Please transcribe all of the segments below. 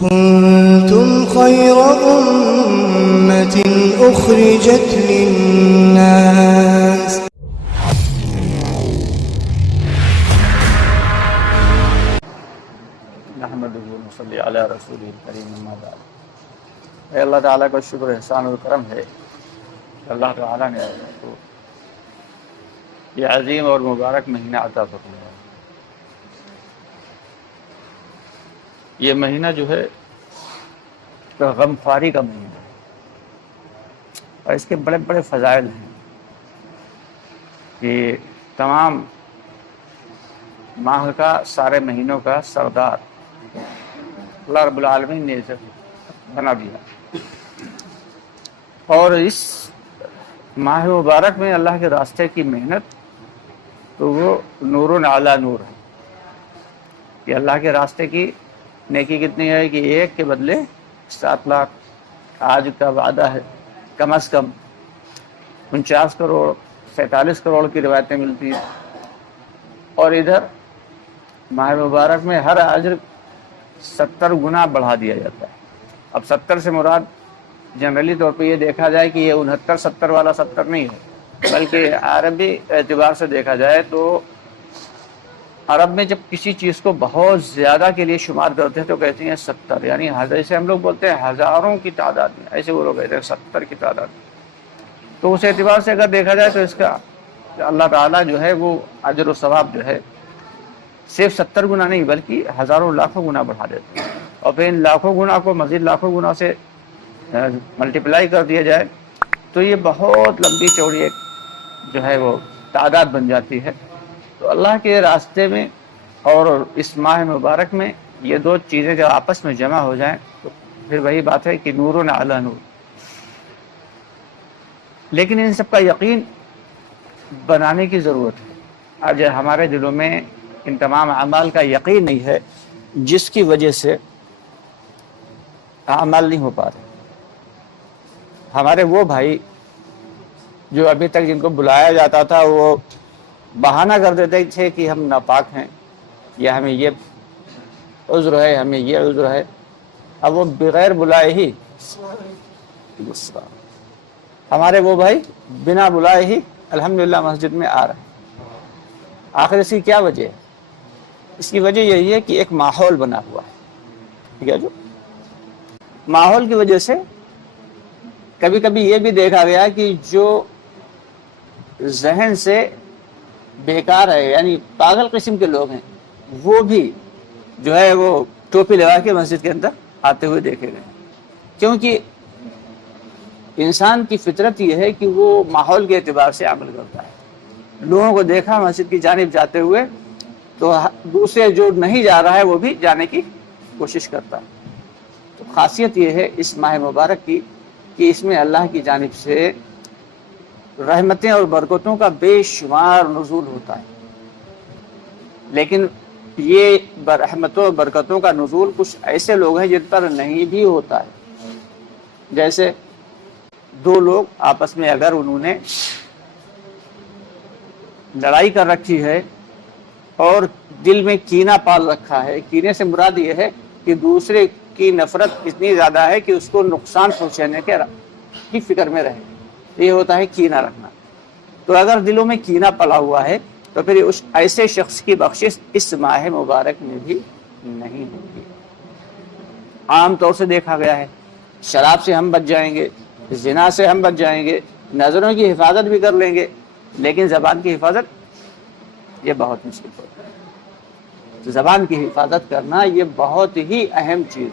كنتم خير أمة أخرجت للناس نحمدہ و نصلی علی رسولہ الکریم اما بعد۔ اے اللہ تعالیٰ کا شکر احسان و کرم ہے کہ اللہ تعالیٰ نے کو یہ عظیم اور مبارک مہینہ عطا فرمایا۔ یہ مہینہ جو ہے غم خواری کا مہینہ ہے اور اس کے بڑے بڑے فضائل ہیں کہ تمام ماہ کا سارے مہینوں کا سردار اللہ رب العالمین نے اسے بنا دیا، اور اس ماہ مبارک میں اللہ کے راستے کی محنت تو وہ نور علی نور ہے کہ اللہ کے راستے کی نیکی کتنی ہے کہ ایک کے بدلے 7 لاکھ آج کا وعدہ ہے، کم از کم 49 کروڑ 47 کروڑ کی روایتیں ملتی ہیں، اور ادھر ماہ مبارک میں ہر اجر 70 گنا بڑھا دیا جاتا ہے۔ اب 70 سے مراد جنرلی طور پہ یہ دیکھا جائے کہ یہ 69 70 والا 70 نہیں ہے، بلکہ عربی اعتبار سے دیکھا جائے تو عرب میں جب کسی چیز کو بہت زیادہ کے لیے شمار کرتے ہیں تو کہتے ہیں 70، یعنی جیسے ہم لوگ بولتے ہیں ہزاروں کی تعداد میں، ایسے وہ لوگ کہتے ہیں 70 کی تعداد میں۔ تو اس اعتبار سے اگر دیکھا جائے تو اس کا اللہ تعالیٰ جو ہے وہ اجر و ثواب جو ہے صرف 70 گنا نہیں بلکہ ہزاروں لاکھوں گنا بڑھا دیتے ہیں، اور پھر ان لاکھوں گنا کو مزید لاکھوں گنا سے ملٹیپلائی کر دیا جائے تو یہ بہت لمبی چوڑی ایک جو ہے وہ تعداد بن جاتی ہے۔ تو اللہ کے راستے میں اور اس ماہ مبارک میں یہ دو چیزیں جب آپس میں جمع ہو جائیں تو پھر وہی بات ہے کہ نور علی نور۔ لیکن ان سب کا یقین بنانے کی ضرورت ہے۔ آج ہمارے دلوں میں ان تمام اعمال کا یقین نہیں ہے، جس کی وجہ سے اعمال نہیں ہو پا رہے۔ ہمارے وہ بھائی جو ابھی تک جن کو بلایا جاتا تھا وہ بہانہ کر دیتے تھے کہ ہم ناپاک ہیں یا ہمیں یہ عذر ہے، ہمیں یہ عذر ہے، اب وہ بغیر بلائے ہی ہمارے وہ بھائی بنا بلائے ہی الحمدللہ مسجد میں آ رہے ہیں۔ آخر اس کی کیا وجہ ہے؟ اس کی وجہ یہی ہے کہ ایک ماحول بنا ہوا ہے، ٹھیک ہے؟ جو ماحول کی وجہ سے کبھی کبھی یہ بھی دیکھا گیا کہ جو ذہن سے بیکار ہے یعنی پاگل قسم کے لوگ ہیں وہ بھی جو ہے وہ ٹوپی لگا کے مسجد کے اندر آتے ہوئے دیکھے گئے، کیونکہ انسان کی فطرت یہ ہے کہ وہ ماحول کے اعتبار سے عمل کرتا ہے۔ لوگوں کو دیکھا مسجد کی جانب جاتے ہوئے تو دوسرے جو نہیں جا رہا ہے وہ بھی جانے کی کوشش کرتا ہے۔ تو خاصیت یہ ہے اس ماہ مبارک کی کہ اس میں اللہ کی جانب سے رحمتیں اور برکتوں کا بے شمار نزول ہوتا ہے، لیکن یہ رحمتوں اور برکتوں کا نزول کچھ ایسے لوگ ہیں جن پر نہیں بھی ہوتا ہے۔ جیسے دو لوگ آپس میں اگر انہوں نے لڑائی کر رکھی ہے اور دل میں کینہ پال رکھا ہے، کینے سے مراد یہ ہے کہ دوسرے کی نفرت اتنی زیادہ ہے کہ اس کو نقصان پہنچانے کی فکر میں رہے، یہ ہوتا ہے کینہ رکھنا۔ تو اگر دلوں میں کینہ پلا ہوا ہے تو پھر اس ایسے شخص کی بخشش اس ماہ مبارک میں بھی نہیں ہوگی۔ عام طور سے دیکھا گیا ہے شراب سے ہم بچ جائیں گے، زنا سے ہم بچ جائیں گے، نظروں کی حفاظت بھی کر لیں گے، لیکن زبان کی حفاظت یہ بہت مشکل ہوتی ہے۔ زبان کی حفاظت کرنا یہ بہت ہی اہم چیز،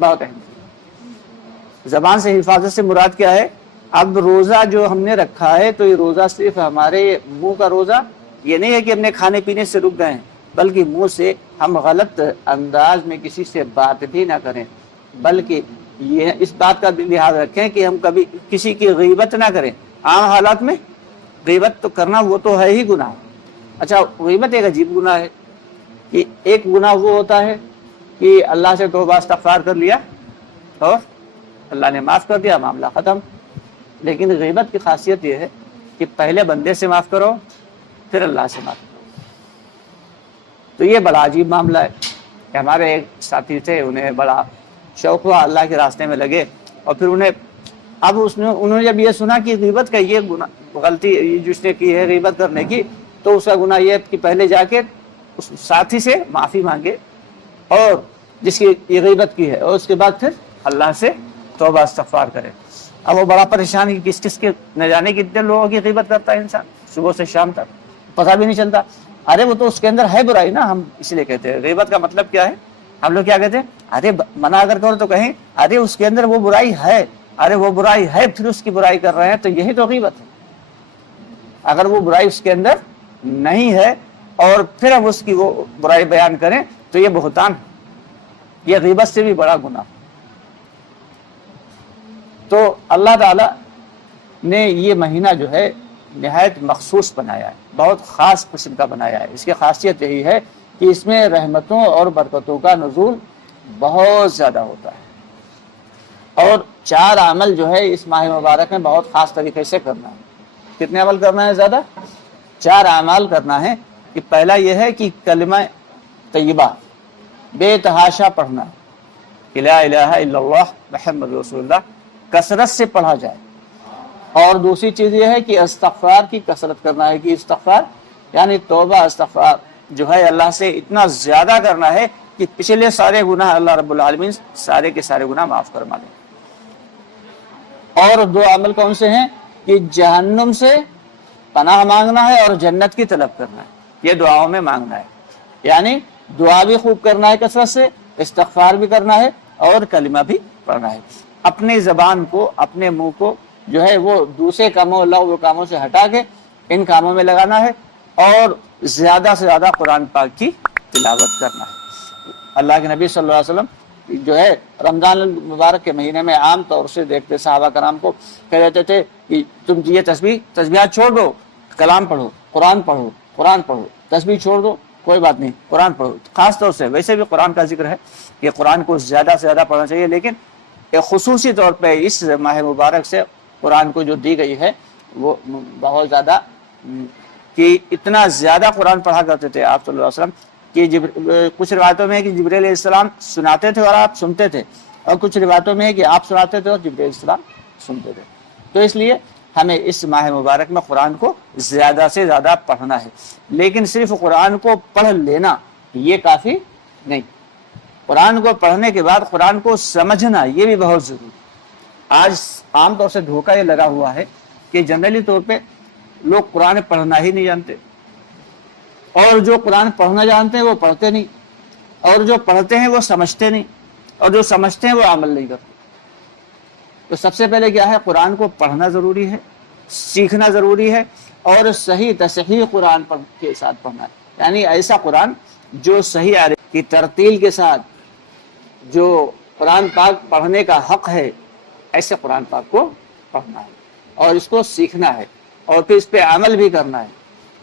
بہت اہم چیز۔ زبان سے حفاظت سے مراد کیا ہے؟ اب روزہ جو ہم نے رکھا ہے تو یہ روزہ صرف ہمارے منہ کا روزہ یہ نہیں ہے کہ ہم نے کھانے پینے سے رک گئے ہیں، بلکہ منہ سے ہم غلط انداز میں کسی سے بات بھی نہ کریں، بلکہ یہ اس بات کا بھی لحاظ رکھیں کہ ہم کبھی کسی کی غیبت نہ کریں۔ عام حالات میں غیبت تو کرنا وہ تو ہے ہی گناہ۔ اچھا، غیبت ایک عجیب گناہ ہے کہ ایک گناہ وہ ہوتا ہے کہ اللہ سے توبہ استغفار کر لیا اور اللہ نے معاف کر دیا، معاملہ ختم۔ لیکن غیبت کی خاصیت یہ ہے کہ پہلے بندے سے معاف کرو پھر اللہ سے معاف کرو۔ تو یہ بڑا عجیب معاملہ ہے کہ ہمارے ایک ساتھی تھے، انہیں بڑا شوق ہوا اللہ کے راستے میں لگے، اور پھر انہوں نے جب یہ سنا کہ غیبت کا یہ غلطی جس نے کی ہے غیبت کرنے کی، تو اس کا گناہ یہ ہے کہ پہلے جا کے اس ساتھی سے معافی مانگے اور جس کی یہ غیبت کی ہے، اور اس کے بعد پھر اللہ سے توبہ استغفار کرے۔ اب وہ بڑا پریشان ہے کہ کس کے نہ جانے کتنے لوگوں کی غیبت کرتا ہے انسان صبح سے شام تک، پتہ بھی نہیں چلتا۔ ارے وہ تو اس کے اندر ہے برائی نا، ہم اس لیے کہتے ہیں غیبت کا مطلب کیا ہے، ہم لوگ کیا کہتے ہیں، ارے منع اگر کرو تو کہیں ارے اس کے اندر وہ برائی ہے، ارے وہ برائی ہے پھر اس کی برائی کر رہے ہیں، تو یہی تو غیبت ہے۔ اگر وہ برائی اس کے اندر نہیں ہے اور پھر ہم اس کی وہ برائی بیان کریں تو یہ بہتان ہے، یہ غیبت سے بھی بڑا گناہ۔ تو اللہ تعالی نے یہ مہینہ جو ہے نہایت مخصوص بنایا ہے، بہت خاص قسم کا بنایا ہے۔ اس کی خاصیت یہی ہے کہ اس میں رحمتوں اور برکتوں کا نزول بہت زیادہ ہوتا ہے، اور 4 عمل جو ہے اس ماہ مبارک میں بہت خاص طریقے سے کرنا ہے۔ کتنے عمل کرنا ہے؟ زیادہ 4 اعمال کرنا ہے۔ کہ پہلا یہ ہے کہ کلمہ طیبہ بے تحاشا پڑھنا، کہ لا الہ الا اللہ محمد رسول اللہ کثرت سے پڑھا جائے۔ اور دوسری چیز یہ ہے کہ استغفار کی کثرت کرنا ہے، کہ استغفار یعنی توبہ استغفار جو ہے اللہ سے اتنا زیادہ کرنا ہے کہ پچھلے سارے گناہ اللہ رب العالمین سارے کے سارے گناہ معاف فرما دیں۔ اور 2 عمل کون سے ہیں؟ کہ جہنم سے پناہ مانگنا ہے اور جنت کی طلب کرنا ہے، یہ دعاؤں میں مانگنا ہے۔ یعنی دعا بھی خوب کرنا ہے کثرت سے، استغفار بھی کرنا ہے اور کلمہ بھی پڑھنا ہے۔ اپنی زبان کو، اپنے منہ کو جو ہے وہ دوسرے کاموں لغو کاموں سے ہٹا کے ان کاموں میں لگانا ہے، اور زیادہ سے زیادہ قرآن پاک کی تلاوت کرنا ہے۔ اللہ کے نبی صلی اللہ علیہ وسلم جو ہے رمضان المبارک کے مہینے میں عام طور سے دیکھتے صحابہ کرام کو کہہ دیتے تھے کہ تم یہ تسبیحات چھوڑ دو، کلام پڑھو، قرآن پڑھو، تسبیح چھوڑ دو، کوئی بات نہیں، قرآن پڑھو۔ خاص طور سے ویسے بھی قرآن کا ذکر ہے کہ قرآن کو زیادہ سے زیادہ پڑھنا چاہیے، لیکن خصوصی طور پہ اس ماہ مبارک سے قرآن کو جو دی گئی ہے وہ بہت زیادہ، کہ اتنا زیادہ قرآن پڑھا کرتے تھے آپ صلی اللہ علیہ وسلم کہ کچھ روایتوں میں ہے کہ جبرائیل علیہ السلام سناتے تھے اور آپ سنتے تھے، اور کچھ روایتوں میں ہے کہ آپ سناتے تھے اور جبرائیل علیہ السلام سنتے تھے۔ تو اس لیے ہمیں اس ماہ مبارک میں قرآن کو زیادہ سے زیادہ پڑھنا ہے، لیکن صرف قرآن کو پڑھ لینا یہ کافی نہیں، قرآن کو پڑھنے کے بعد قرآن کو سمجھنا یہ بھی بہت ضروری۔ آج عام طور سے دھوکہ یہ لگا ہوا ہے کہ جنرلی طور پہ لوگ قرآن پڑھنا ہی نہیں جانتے، اور جو قرآن پڑھنا جانتے ہیں وہ پڑھتے نہیں، اور جو پڑھتے ہیں وہ سمجھتے نہیں، اور جو سمجھتے ہیں وہ عمل نہیں کرتے۔ تو سب سے پہلے کیا ہے، قرآن کو پڑھنا ضروری ہے، سیکھنا ضروری ہے، اور صحیح تصحیح قرآن کے ساتھ پڑھنا ہے، یعنی ایسا قرآن جو صحیح عربی کی ترتیل کے ساتھ جو قرآن پاک پڑھنے کا حق ہے ایسے قرآن پاک کو پڑھنا ہے اور اس کو سیکھنا ہے، اور پھر اس پہ عمل بھی کرنا ہے،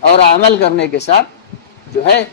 اور عمل کرنے کے ساتھ جو ہے